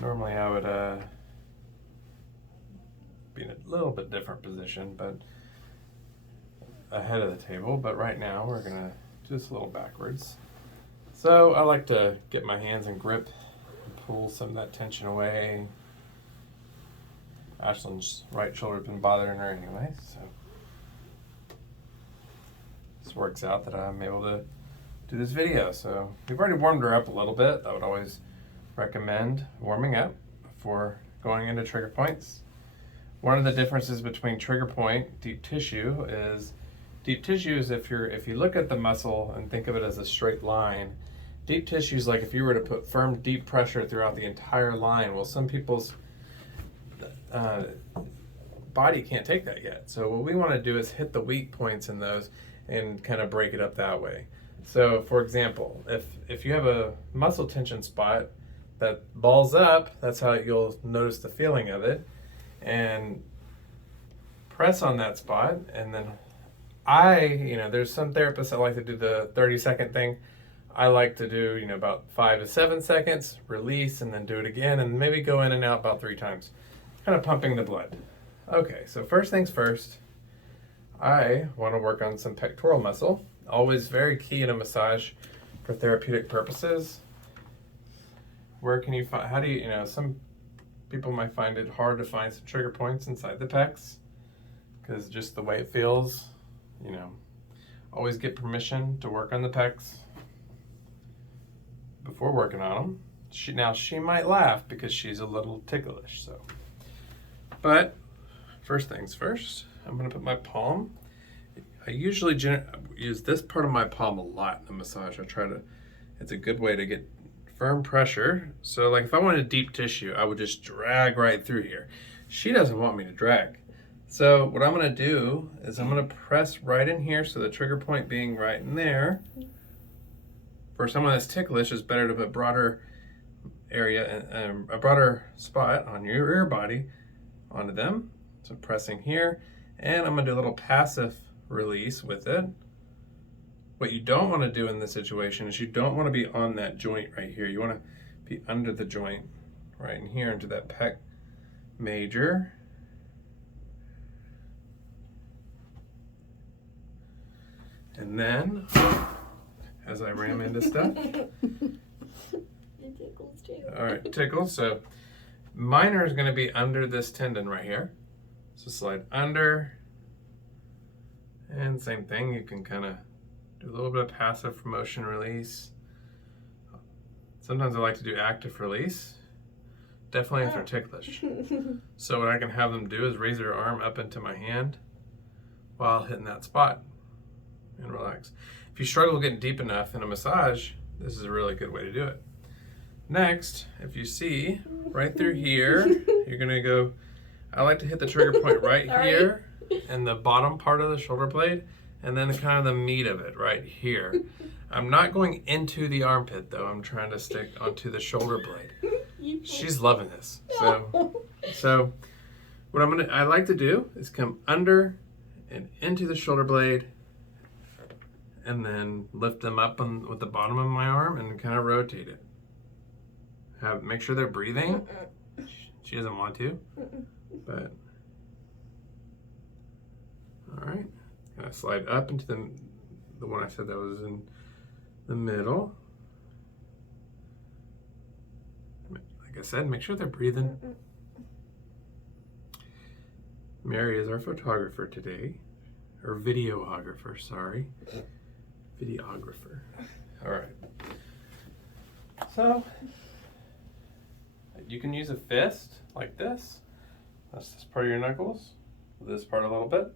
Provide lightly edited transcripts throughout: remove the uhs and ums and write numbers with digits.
Normally I would be in a little bit different position, but ahead of the table, but right now we're gonna do this a little backwards. So I like to get my hands in grip and pull some of that tension away. Ashlynne's right shoulder's been bothering her anyway, so this works out that I'm able to do this video. So we've already warmed her up a little bit. I would always recommend warming up before going into trigger points. One of the differences between trigger point, deep tissue is if you look at the muscle and think of it as a straight line, deep tissue is like if you were to put firm, deep pressure throughout the entire line. Well, some people's body can't take that yet. So what we want to do is hit the weak points in those and kind of break it up that way. So for example, if you have a muscle tension spot that balls up, that's how you'll notice the feeling of it, and press on that spot. And then there's some therapists that like to do the 30-second thing. I like to do, about 5 to 7 seconds, release, and then do it again, and maybe go in and out about 3 times, kind of pumping the blood. Okay, so first things first, I want to work on some pectoral muscle. Always very key in a massage for therapeutic purposes. Where can you find, some people might find it hard to find some trigger points inside the pecs because just the way it feels, always get permission to work on the pecs before working on them. She might laugh because she's a little ticklish, so. But first things first, I'm gonna put my palm. I usually use this part of my palm a lot in the massage. It's a good way to get firm pressure. So like if I wanted deep tissue, I would just drag right through here. She doesn't want me to drag. So what I'm gonna do is I'm gonna press right in here, so the trigger point being right in there. For someone that's ticklish, it's better to put broader area, a broader spot on your rear body onto them. So pressing here, and I'm gonna do a little passive release with it. What you don't wanna do in this situation is you don't wanna be on that joint right here. You wanna be under the joint right in here into that pec major. And then, as I ram into stuff. It tickles too. All right, tickles. So minor is going to be under this tendon right here. So slide under. And same thing, you can kind of do a little bit of passive motion release. Sometimes I like to do active release. Definitely if they're ticklish. So what I can have them do is raise their arm up into my hand while hitting that spot. And relax. If you struggle getting deep enough in a massage, this is a really good way to do it. Next, if you see right through here, you're gonna go, I like to hit the trigger point right here in the bottom part of the shoulder blade, and then kind of the meat of it right here. I'm not going into the armpit though, I'm trying to stick onto the shoulder blade. She's loving this. So what I like to do is come under and into the shoulder blade, and then lift them up with the bottom of my arm and kind of rotate it. Make sure they're breathing. She doesn't want to, but all right. Gonna slide up into the one I said that was in the middle. Like I said, make sure they're breathing. Mary is our photographer today, or videographer, sorry. Videographer. All right. So you can use a fist like this. That's this part of your knuckles. This part a little bit.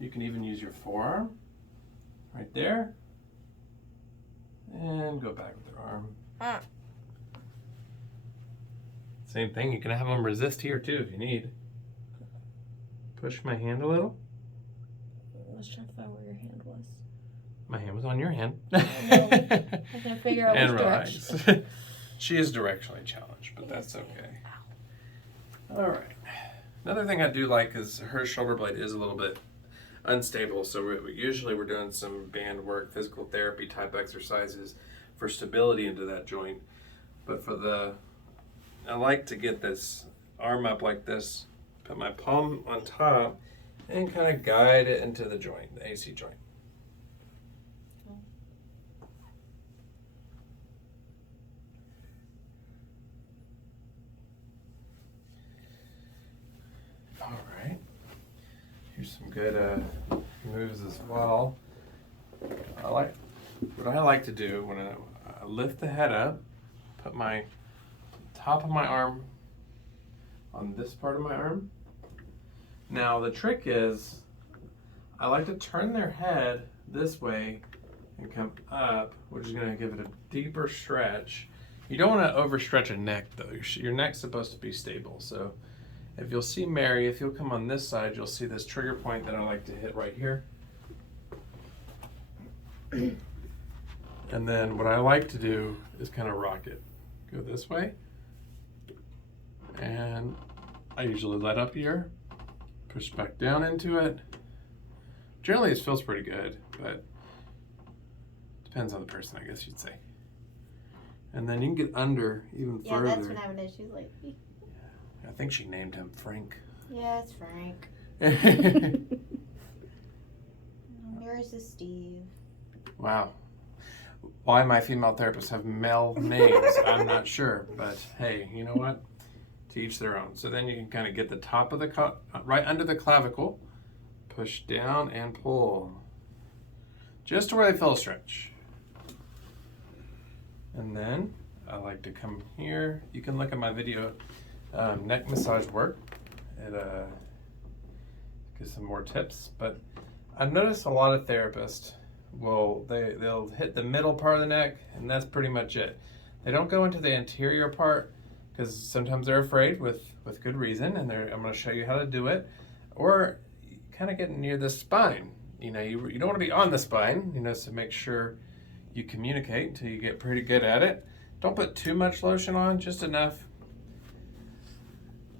You can even use your forearm right there. And go back with your arm. Same thing. You can have them resist here too if you need. Push my hand a little. I was trying to find where your hand was. My hand was on your hand. I can figure out which direction. She is directionally challenged, but that's okay. All right. Another thing I do like is her shoulder blade is a little bit unstable, so usually we're doing some band work, physical therapy type exercises for stability into that joint. But for the I like to get this arm up like this, put my palm on top, and kind of guide it into the joint, the AC joint. All right. Here's some good moves as well. What I like to do when I lift the head up, put my top of my arm on this part of my arm. Now the trick is I like to turn their head this way and come up, which is going to give it a deeper stretch. You don't want to overstretch a neck though. Your neck's supposed to be stable. So if you'll see Mary, if you'll come on this side, you'll see this trigger point that I like to hit right here. And then what I like to do is kind of rock it. Go this way. And I usually let up here, push back down into it. Generally it feels pretty good, but depends on the person, I guess you'd say. And then you can get under even further. Yeah, that's been having issues lately. I think she named him Frank. Yeah, it's Frank. Yours is Steve. Wow. Why my female therapists have male names, I'm not sure. But hey, you know what? To each their own. So then you can kind of get the top of the right under the clavicle, push down and pull. Just to where they feel a stretch. And then I like to come here. You can look at my video, neck massage work. It gives some more tips. But I've noticed a lot of therapists they'll hit the middle part of the neck, and that's pretty much it. They don't go into the anterior part because sometimes they're afraid with good reason, and I'm going to show you how to do it. Or kind of get near the spine. You know, you don't want to be on the spine, you know, so make sure you communicate until you get pretty good at it. Don't put too much lotion on, just enough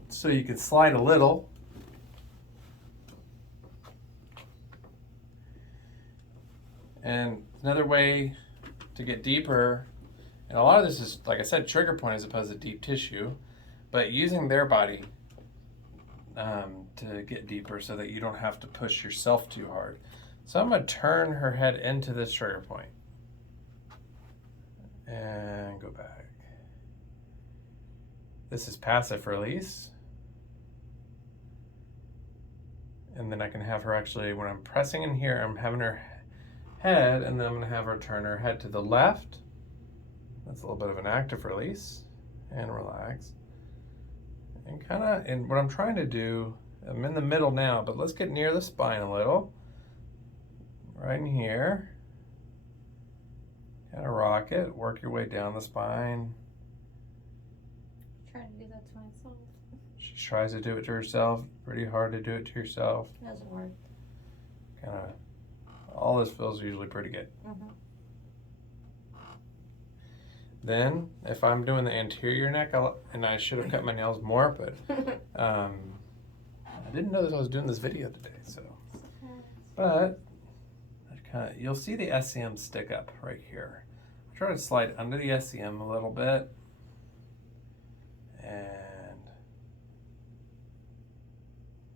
so you can slide a little. And another way to get deeper, and a lot of this is, like I said, trigger point as opposed to deep tissue, but using their body to get deeper so that you don't have to push yourself too hard. So I'm going to turn her head into this trigger point. And go back. This is passive release. And then I can have her actually, when I'm pressing in here, I'm having her head, and then I'm going to have her turn her head to the left. That's a little bit of an active release. And relax. And what I'm trying to do, I'm in the middle now, but let's get near the spine a little. Right in here. Kind of rock it, work your way down the spine. I'm trying to do that to myself. She tries to do it to herself. Pretty hard to do it to yourself. It doesn't work. Kind of, all this feels usually pretty good. Mm-hmm. Then, if I'm doing the anterior neck, and I should have cut my nails more, but I didn't know that I was doing this video today, so. But, you'll see the SCM stick up right here. I try to slide under the SCM a little bit. And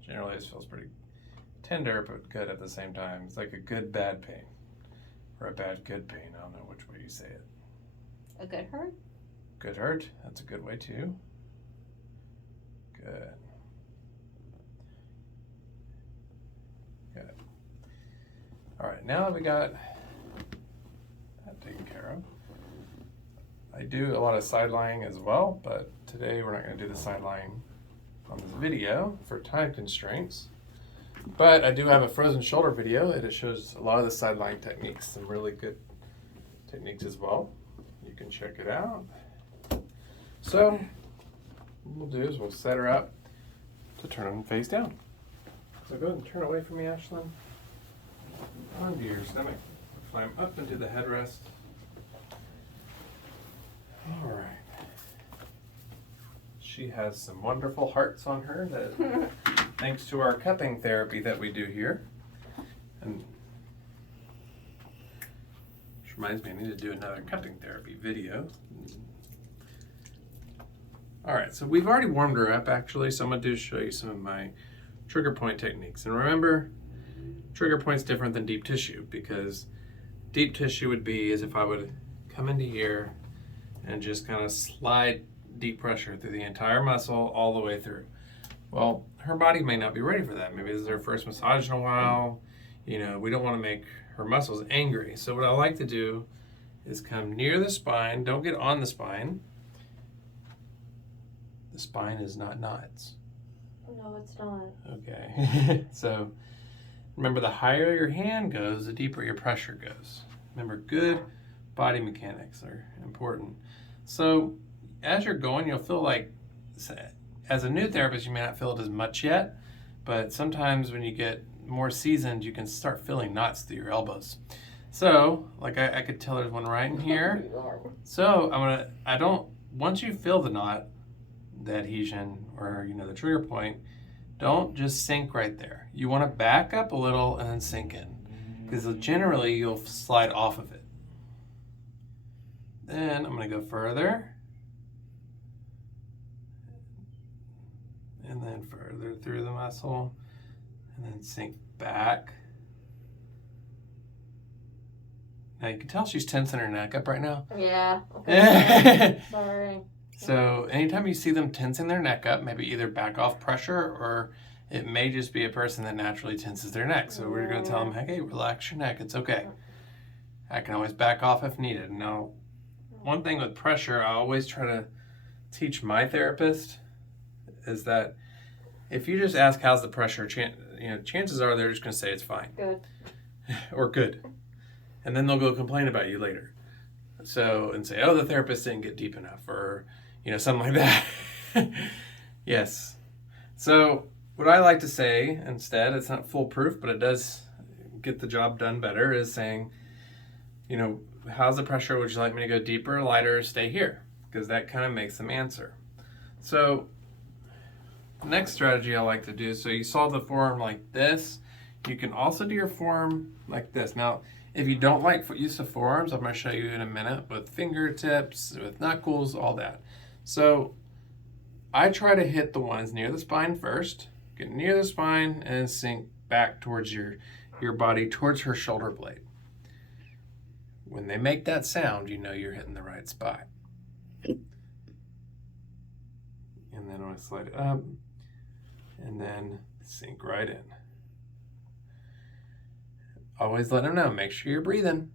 generally this feels pretty tender, but good at the same time. It's like a good bad pain. Or a bad good pain. I don't know which way you say it. A good hurt? Good hurt. That's a good way too. Good. Good. All right, now that we got that taken care of, I do a lot of side lying as well, but today we're not going to do the side lying on this video for time constraints. But I do have a frozen shoulder video, and it shows a lot of the side lying techniques, some really good techniques as well. You can check it out. So what we'll do is we'll set her up to turn them face down. So go ahead and turn away from me, Ashlynne. Onto your stomach. Climb up into the headrest. All right. She has some wonderful hearts on her that, thanks to our cupping therapy that we do here. And which reminds me, I need to do another cupping therapy video. All right, so we've already warmed her up actually, so I'm gonna show you some of my trigger point techniques. And remember, trigger point's different than deep tissue, because deep tissue would be as if I would come into here and just kind of slide deep pressure through the entire muscle all the way through. Well, her body may not be ready for that. Maybe this is her first massage in a while. You know, we don't want to make her muscles angry. So what I like to do is come near the spine. Don't get on the spine. The spine is not nuts. No, it's not. Okay. So remember, the higher your hand goes, the deeper your pressure goes. Remember, good body mechanics are important. So as you're going, you'll feel like, as a new therapist, you may not feel it as much yet, but sometimes when you get more seasoned, you can start feeling knots through your elbows. So, like I could tell there's one right in here. So once you feel the knot, the adhesion, or the trigger point, don't just sink right there. You want to back up a little and then sink in, because generally you'll slide off of it. Then I'm going to go further, and then further through the muscle, and then sink back. Now you can tell she's tensing her neck up right now. Yeah. Okay. Sorry. So anytime you see them tensing their neck up, maybe either back off pressure, or it may just be a person that naturally tenses their neck. So we're going to tell them, hey, relax your neck. It's okay. I can always back off if needed. Now, one thing with pressure, I always try to teach my therapist is that if you just ask how's the pressure, chances are they're just going to say it's fine. Good. Or good. And then they'll go complain about you later. So, and say, oh, the therapist didn't get deep enough, or, something like that. Yes. So what I like to say instead, it's not foolproof, but it does get the job done better, is saying, how's the pressure? Would you like me to go deeper, lighter, or stay here? Because that kind of makes them answer. So next strategy I like to do, so you saw the forearm like this. You can also do your forearm like this. Now, if you don't like use of forearms, I'm going to show you in a minute with fingertips, with knuckles, all that. So I try to hit the ones near the spine first, get near the spine, and sink back towards your body, towards her shoulder blade. When they make that sound, you know you're hitting the right spot. And then I'm going to slide it up, and then sink right in. Always let them know, make sure you're breathing.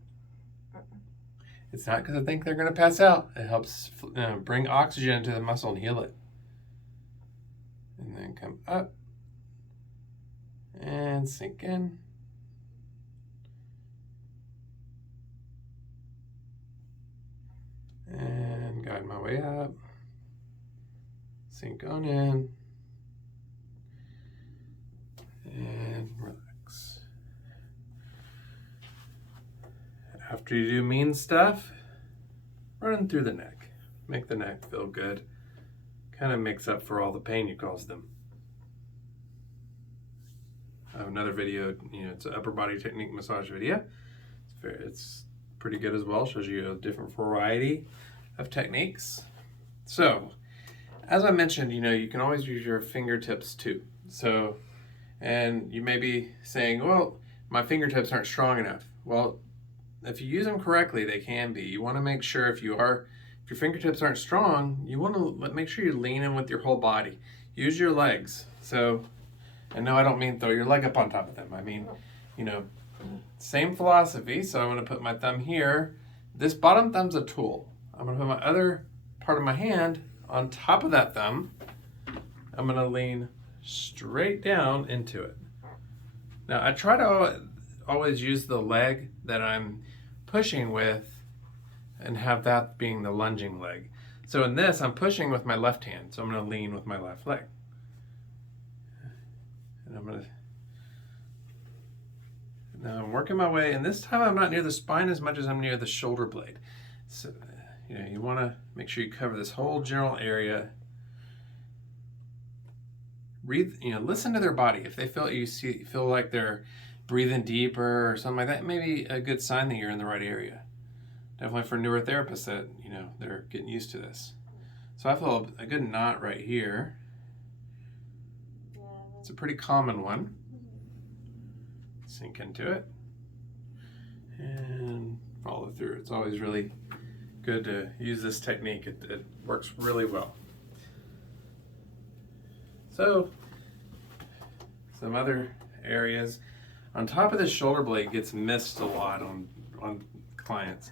It's not because I think they're going to pass out. It helps bring oxygen into the muscle and heal it. And then come up and sink in. And guide my way up. Sink on in. And relax. After you do mean stuff, run through the neck. Make the neck feel good. Kind of makes up for all the pain you caused them. I have another video, it's an upper body technique massage video. It's pretty good as well. Shows you a different variety of techniques. So, as I mentioned, you can always use your fingertips too. So, and you may be saying, well, my fingertips aren't strong enough. Well, if you use them correctly, they can be. You want to make sure if your fingertips aren't strong, you want to make sure you lean in with your whole body. Use your legs. So, and no, I don't mean throw your leg up on top of them. I mean, same philosophy. So I'm going to put my thumb here. This bottom thumb's a tool. I'm going to put my other part of my hand on top of that thumb. I'm going to lean straight down into it. Now, I try to always use the leg that I'm pushing with and have that being the lunging leg. So in this, I'm pushing with my left hand. So I'm going to lean with my left leg. And now I'm working my way, and this time I'm not near the spine as much as I'm near the shoulder blade. So, you want to make sure you cover this whole general area. Breathe, listen to their body. If they feel like they're breathing deeper or something like that, maybe a good sign that you're in the right area. Definitely for newer therapists that, they're getting used to this. So I feel a good knot right here. Yeah. It's a pretty common one. Sink into it and follow through. It's always really good to use this technique. It works really well. So some other areas on top of the shoulder blade gets missed a lot on clients.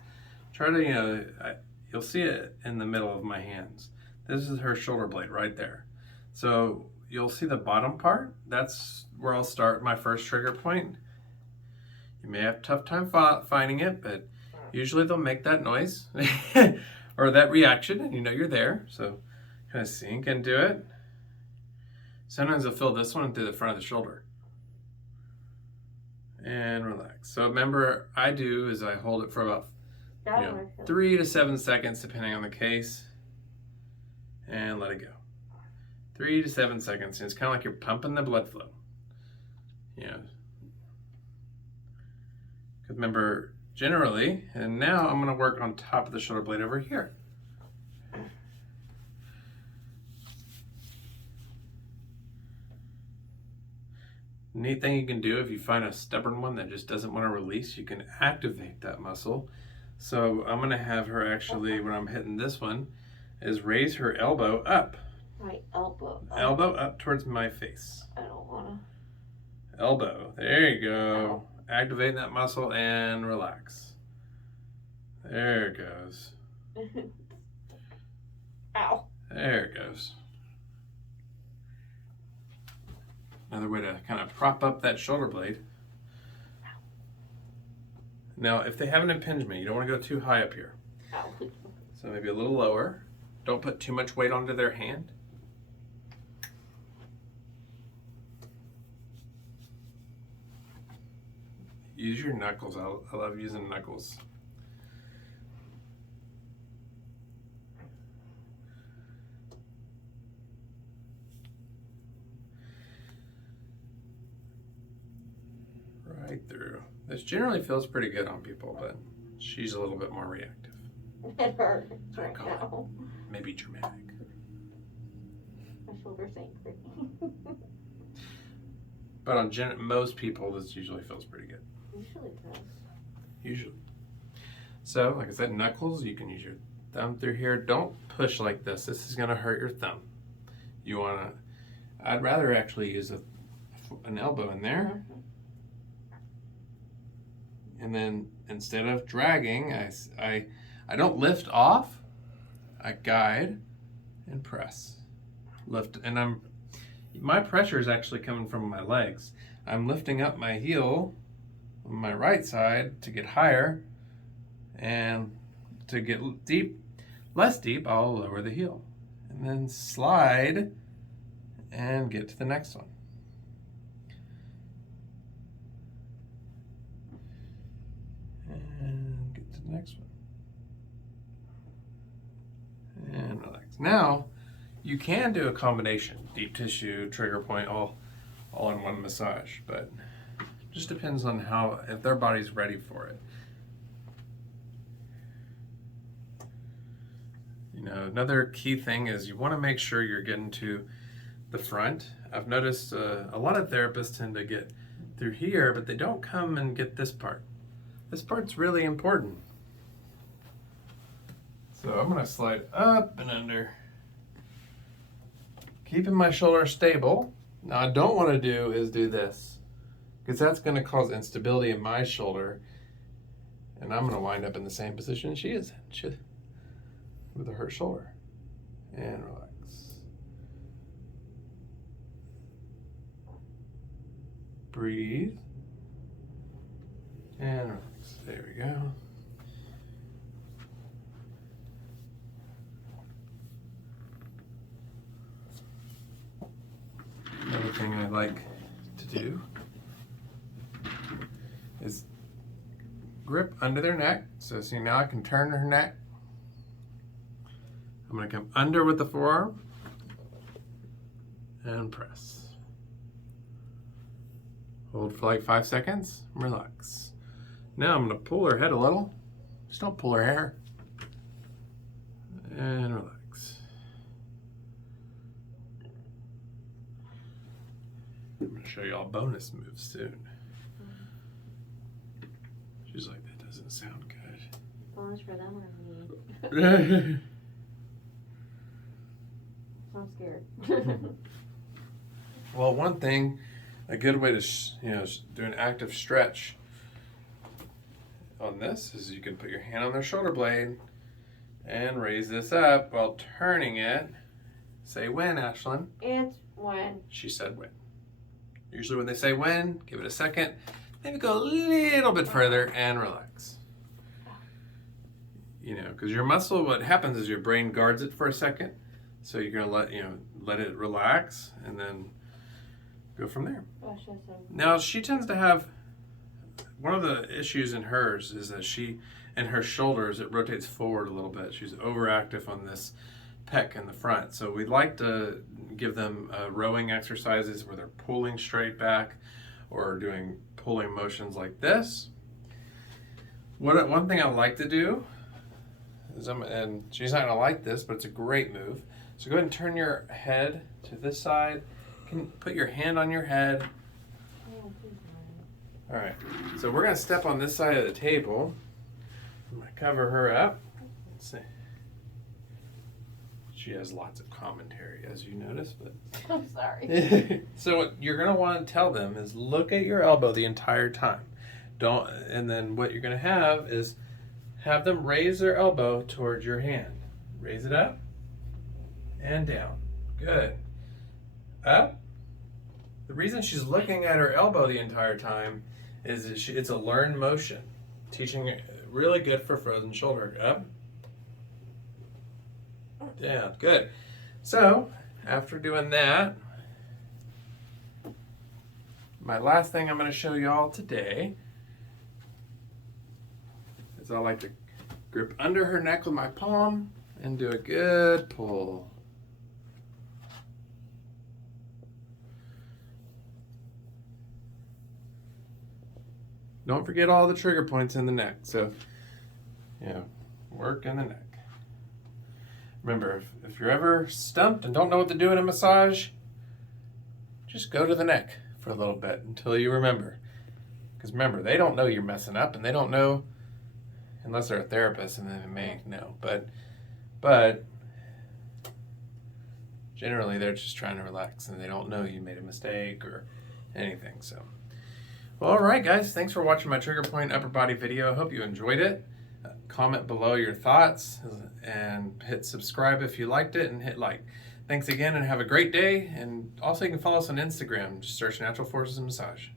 Try to, you'll see it in the middle of my hands. This is her shoulder blade right there. So you'll see the bottom part. That's where I'll start my first trigger point. You may have a tough time finding it, but usually they'll make that noise or that reaction, and you know you're there. So kind of sink into it. Sometimes I'll feel this one through the front of the shoulder. And relax. So remember, I hold it for about 3 to 7 seconds, depending on the case, and let it go. 3 to 7 seconds. And it's kind of like you're pumping the blood flow. Because remember, generally, and now I'm going to work on top of the shoulder blade over here. Neat thing you can do if you find a stubborn one that just doesn't want to release, you can activate that muscle. So I'm going to have her actually, when I'm hitting this one, is raise her elbow up. My elbow up. Elbow up towards my face. I don't want to. Elbow. There you go. Activating that muscle and relax. There it goes. Ow. There it goes. Another way to kind of prop up that shoulder blade. Now, if they have an impingement, you don't want to go too high up here. Ow. So maybe a little lower. Don't put too much weight onto their hand. Use your knuckles. I love using knuckles. Right through. This generally feels pretty good on people, but she's a little bit more reactive. It hurts right now. Maybe dramatic. My shoulder's angry. But on most people, this usually feels pretty good. Usually does. Usually. So, like I said, knuckles, you can use your thumb through here. Don't push like this. This is going to hurt your thumb. You want to, I'd rather actually use an elbow in there. And then instead of dragging, I don't lift off. I guide and press. Lift, and my pressure is actually coming from my legs. I'm lifting up my heel on my right side to get higher, and to get less deep, I'll lower the heel. And then slide and get to the next one. And get to the next one. And relax. Now, you can do a combination, deep tissue, trigger point, all in one massage, but just depends on if their body's ready for it. Another key thing is you want to make sure you're getting to the front. I've noticed a lot of therapists tend to get through here, but they don't come and get this part. This part's really important. So I'm going to slide up and under, keeping my shoulder stable. Now, I don't want to do is do this, because that's going to cause instability in my shoulder, and I'm going to wind up in the same position she is in, with a hurt shoulder. And relax. Breathe. And relax. There we go. Another thing I like to do is grip under their neck. So see, now I can turn her neck. I'm going to come under with the forearm and press. Hold for like 5 seconds, relax. Now I'm going to pull her head a little. Just don't pull her hair. And relax. I'm going to show you all bonus moves soon. She's like, that doesn't sound good. Bonus for them or me? I'm scared. Well, one thing, a good way to do an active stretch on this is you can put your hand on their shoulder blade and raise this up while turning it. Say when, Ashlynne? It's when. She said when. Usually when they say when, give it a second. Maybe go a little bit further and relax. You know, because your muscle, what happens is your brain guards it for a second. So you're gonna let it relax and then go from there. Now she tends to have, one of the issues in hers is that in her shoulders, it rotates forward a little bit. She's overactive on this pec in the front. So we'd like to give them rowing exercises where they're pulling straight back or doing pulling motions like this. One thing I like to do is, and she's not gonna like this, but it's a great move. So go ahead and turn your head to this side. You can put your hand on your head. All right, so we're gonna step on this side of the table. I'm gonna cover her up. Let's see. She has lots of commentary, as you notice, but I'm sorry. So what you're gonna want to tell them is look at your elbow the entire time. And then what you're gonna have is have them raise their elbow towards your hand. Raise it up and down. Good. Up. The reason she's looking at her elbow the entire time is that it's a learned motion. Teaching really good for frozen shoulder. Up. Down. Good. So, after doing that, my last thing I'm going to show y'all today is I like to grip under her neck with my palm and do a good pull. Don't forget all the trigger points in the neck. So, work in the neck. Remember, if you're ever stumped and don't know what to do in a massage, just go to the neck for a little bit until you remember. Because remember, they don't know you're messing up, and they don't know, unless they're a therapist, and then they may know. But generally, they're just trying to relax, and they don't know you made a mistake or anything. So, well, all right, guys. Thanks for watching my trigger point upper body video. I hope you enjoyed it. Comment below your thoughts and hit subscribe if you liked it and hit like. Thanks again and have a great day. And also you can follow us on Instagram. Just search Natural Forces and Massage.